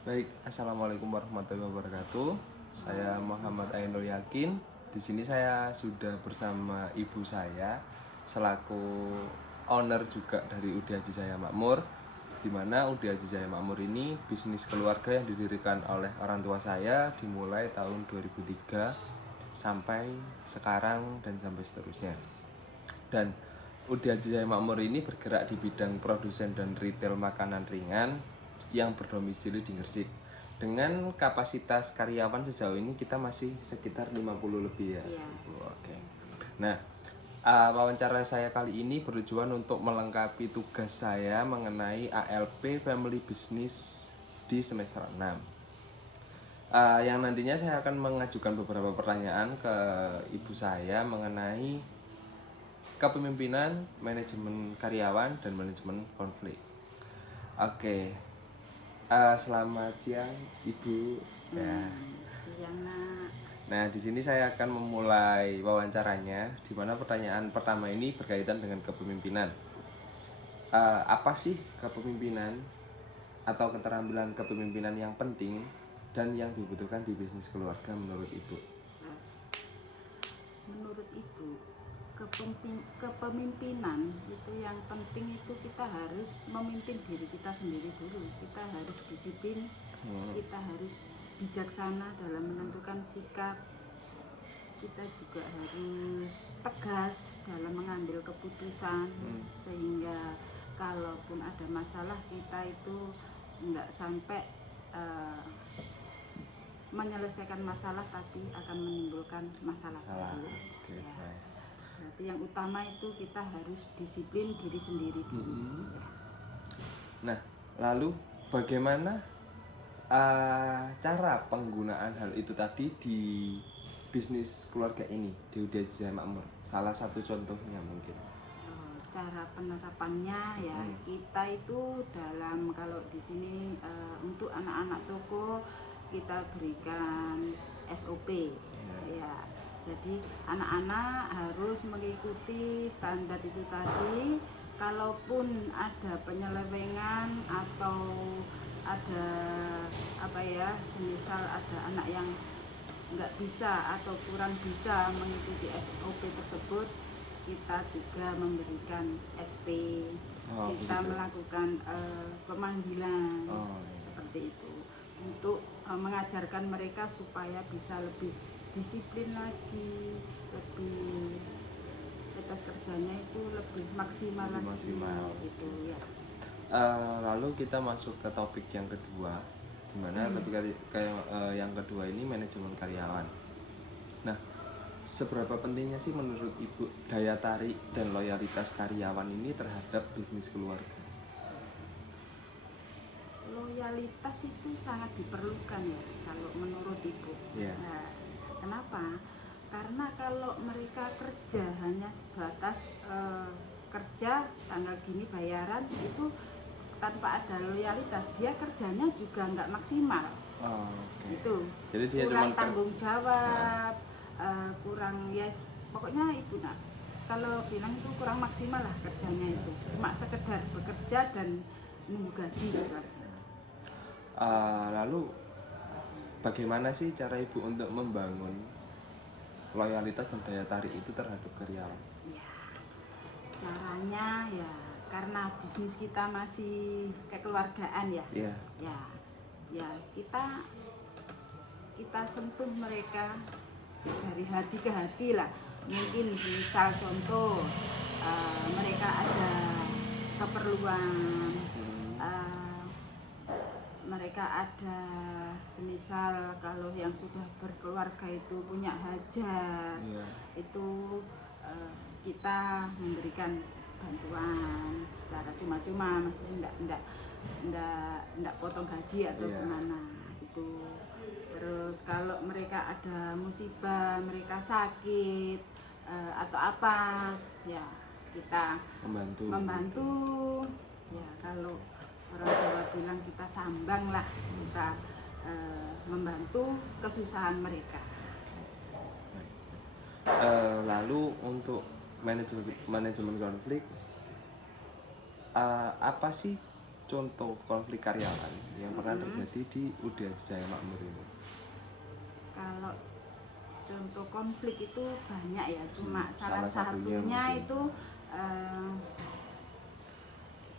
Baik, assalamualaikum warahmatullahi wabarakatuh. Saya Muhammad Ainul Yakin. Di sini saya sudah bersama ibu saya selaku owner juga dari UD Haji Jaya Makmur. Di mana UD Haji Jaya Makmur ini bisnis keluarga yang didirikan oleh orang tua saya dimulai tahun 2003 sampai sekarang dan sampai seterusnya. Dan UD Haji Jaya Makmur ini bergerak di bidang produsen dan retail makanan ringan yang berdomisili di Gresik. Dengan kapasitas karyawan sejauh ini kita masih sekitar 50 lebih ya. Iya. Oke. Nah, wawancara saya kali ini bertujuan untuk melengkapi tugas saya mengenai ALP Family Business di semester 6. Yang nantinya saya akan mengajukan beberapa pertanyaan ke ibu saya mengenai kepemimpinan, manajemen karyawan, dan manajemen konflik. Oke, selamat siang Ibu. Ya. Siang nak. Nah, di sini saya akan memulai wawancaranya, di mana pertanyaan pertama ini berkaitan dengan kepemimpinan. Apa sih kepemimpinan atau keterampilan kepemimpinan yang penting dan yang dibutuhkan di bisnis keluarga menurut Ibu? Menurut ibu, kepemimpinan itu yang penting itu kita harus memimpin diri kita sendiri dulu. Kita harus disiplin, kita harus bijaksana dalam menentukan sikap. Kita juga harus tegas dalam mengambil keputusan, sehingga kalaupun ada masalah kita itu nggak sampai menyelesaikan masalah tapi akan menimbulkan masalah baru. Oke, Ya. baik. Berarti yang utama itu kita harus disiplin diri sendiri dulu. Nah, lalu bagaimana cara penggunaan hal itu tadi di bisnis keluarga ini di UD Haji Jaya Makmur? Salah satu contohnya mungkin. Cara penerapannya ya, kita itu dalam kalau di sini untuk anak-anak toko kita berikan SOP ya. Jadi anak-anak harus mengikuti standar itu tadi. Kalaupun ada penyelewengan atau ada semisal ada anak yang nggak bisa atau kurang bisa mengikuti SOP tersebut, kita juga memberikan SP, kita begitu. melakukan pemanggilan seperti itu untuk mengajarkan mereka supaya bisa lebih disiplin lagi, lebih etos kerjanya itu lebih maksimal lagi gitu ya. Lalu kita masuk ke topik yang kedua, dimana topik yang kedua ini manajemen karyawan. Nah, seberapa pentingnya sih menurut Ibu daya tarik dan loyalitas karyawan ini terhadap bisnis keluarga? Loyalitas itu sangat diperlukan ya kalau menurut Ibu. Nah, kenapa? Karena kalau mereka kerja hanya sebatas kerja tanggal gini bayaran, itu tanpa ada loyalitas dia kerjanya juga nggak maksimal. Itu jadi dia kurang tanggung jawab, kurang pokoknya Ibu nak kalau bilang itu kurang maksimal lah kerjanya, itu cuma sekedar bekerja dan nunggu gaji gitu aja. Lalu bagaimana sih cara Ibu untuk membangun loyalitas dan daya tarik itu terhadap karyawan? Ya, caranya ya karena bisnis kita masih kekeluargaan ya. Ya kita sentuh mereka dari hati ke hati lah. Mungkin misal contoh mereka ada keperluan, mereka ada semisal kalau yang sudah berkeluarga itu punya hajat, itu kita memberikan bantuan secara cuma-cuma, maksudnya enggak potong gaji atau gimana itu. Terus kalau mereka ada musibah, mereka sakit atau apa ya kita membantu. Ya kalau orang Jawa bilang kita sambang lah, kita membantu kesusahan mereka. Lalu untuk manajemen konflik, apa sih contoh konflik karyawan yang pernah terjadi di UD Haji Jaya Makmur ini? Kalau contoh konflik itu banyak ya, cuma salah salah satunya satunya mungkin. itu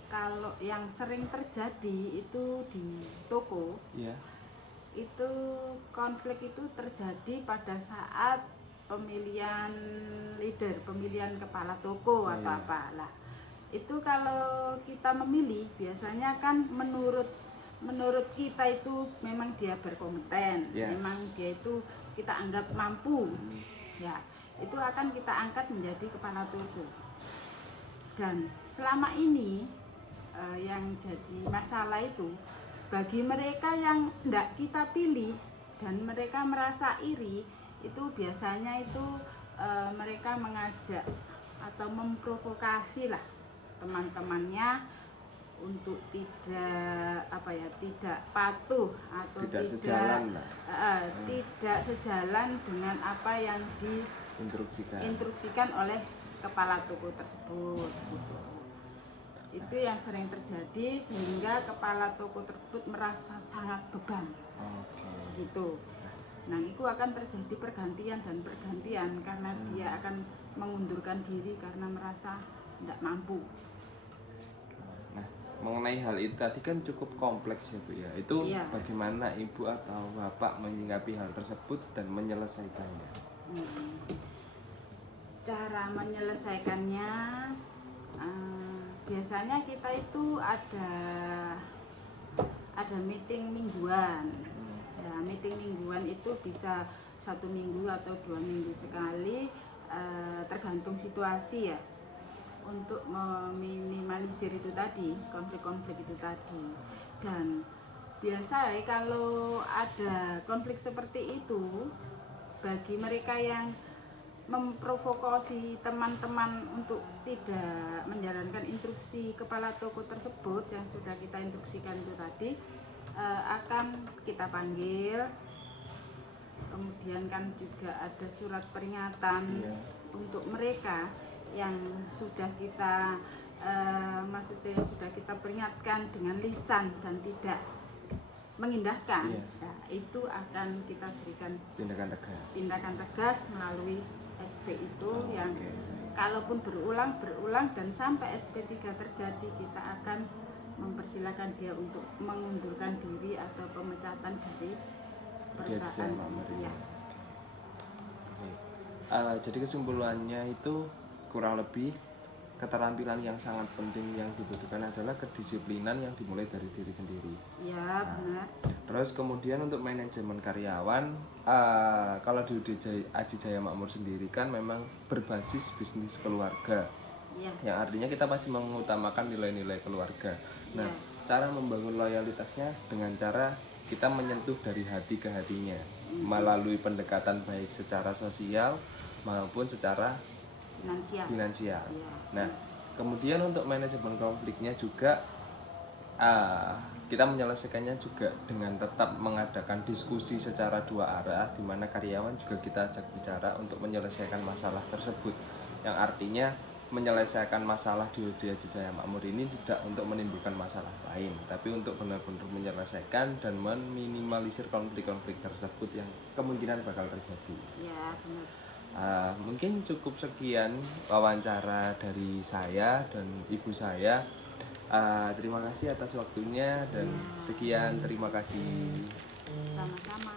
kalau yang sering terjadi itu di toko, Iya. itu konflik itu terjadi pada saat pemilihan leader, pemilihan kepala toko Oh, atau iya. apalah. Itu kalau kita memilih biasanya kan menurut kita itu memang dia berkompeten, Yes. memang dia itu kita anggap mampu, ya itu akan kita angkat menjadi kepala toko. Dan selama ini yang jadi masalah itu bagi mereka yang tidak kita pilih dan mereka merasa iri, itu biasanya itu mereka mengajak atau memprovokasi lah teman-temannya untuk tidak tidak patuh atau Tidak sejalan lah. tidak sejalan dengan apa yang diinstruksikan oleh kepala toko tersebut gitu. Itu yang sering terjadi sehingga kepala toko tersebut merasa sangat beban. Gitu. Nah, itu akan terjadi pergantian karena dia akan mengundurkan diri karena merasa tidak mampu. Nah, mengenai hal itu tadi kan cukup kompleks ya Bu ya. Itu bagaimana Ibu atau Bapak menyikapi hal tersebut dan menyelesaikannya? Cara menyelesaikannya biasanya kita itu ada meeting mingguan. Ya, meeting mingguan itu bisa 1 minggu atau 2 minggu sekali, tergantung situasi ya, untuk meminimalisir itu tadi, konflik-konflik itu tadi. Dan biasa kalau ada konflik seperti itu, bagi mereka yang memprovokasi teman-teman untuk tidak menjalankan instruksi kepala toko tersebut yang sudah kita instruksikan itu tadi, akan kita panggil. Kemudian kan juga ada surat peringatan untuk mereka yang sudah kita sudah kita peringatkan dengan lisan dan tidak mengindahkan. Ya, itu akan kita berikan tindakan tegas melalui SP itu yang kalaupun berulang dan sampai SP3 terjadi, kita akan mempersilahkan dia untuk mengundurkan diri atau pemecatan dari perusahaan. Ya. Jadi kesimpulannya itu kurang lebih keterampilan yang sangat penting yang dibutuhkan adalah kedisiplinan yang dimulai dari diri sendiri. Ya, benar. Terus kemudian untuk manajemen karyawan, kalau di UD Haji Jaya Makmur sendiri kan memang berbasis bisnis keluarga. Ya. Yang artinya kita masih mengutamakan nilai-nilai keluarga. Nah, cara membangun loyalitasnya dengan cara kita menyentuh dari hati ke hatinya melalui pendekatan baik secara sosial maupun secara finansial. Ya. Nah, kemudian untuk manajemen konfliknya juga kita menyelesaikannya juga dengan tetap mengadakan diskusi secara 2 arah, di mana karyawan juga kita ajak bicara untuk menyelesaikan masalah tersebut. Yang artinya menyelesaikan masalah di UD Haji Jaya Makmur ini tidak untuk menimbulkan masalah lain, tapi untuk benar-benar menyelesaikan dan meminimalisir konflik-konflik tersebut yang kemungkinan bakal terjadi. Ya, benar. Mungkin cukup sekian wawancara dari saya dan ibu saya. Terima kasih atas waktunya dan sekian, terima kasih. Sama-sama.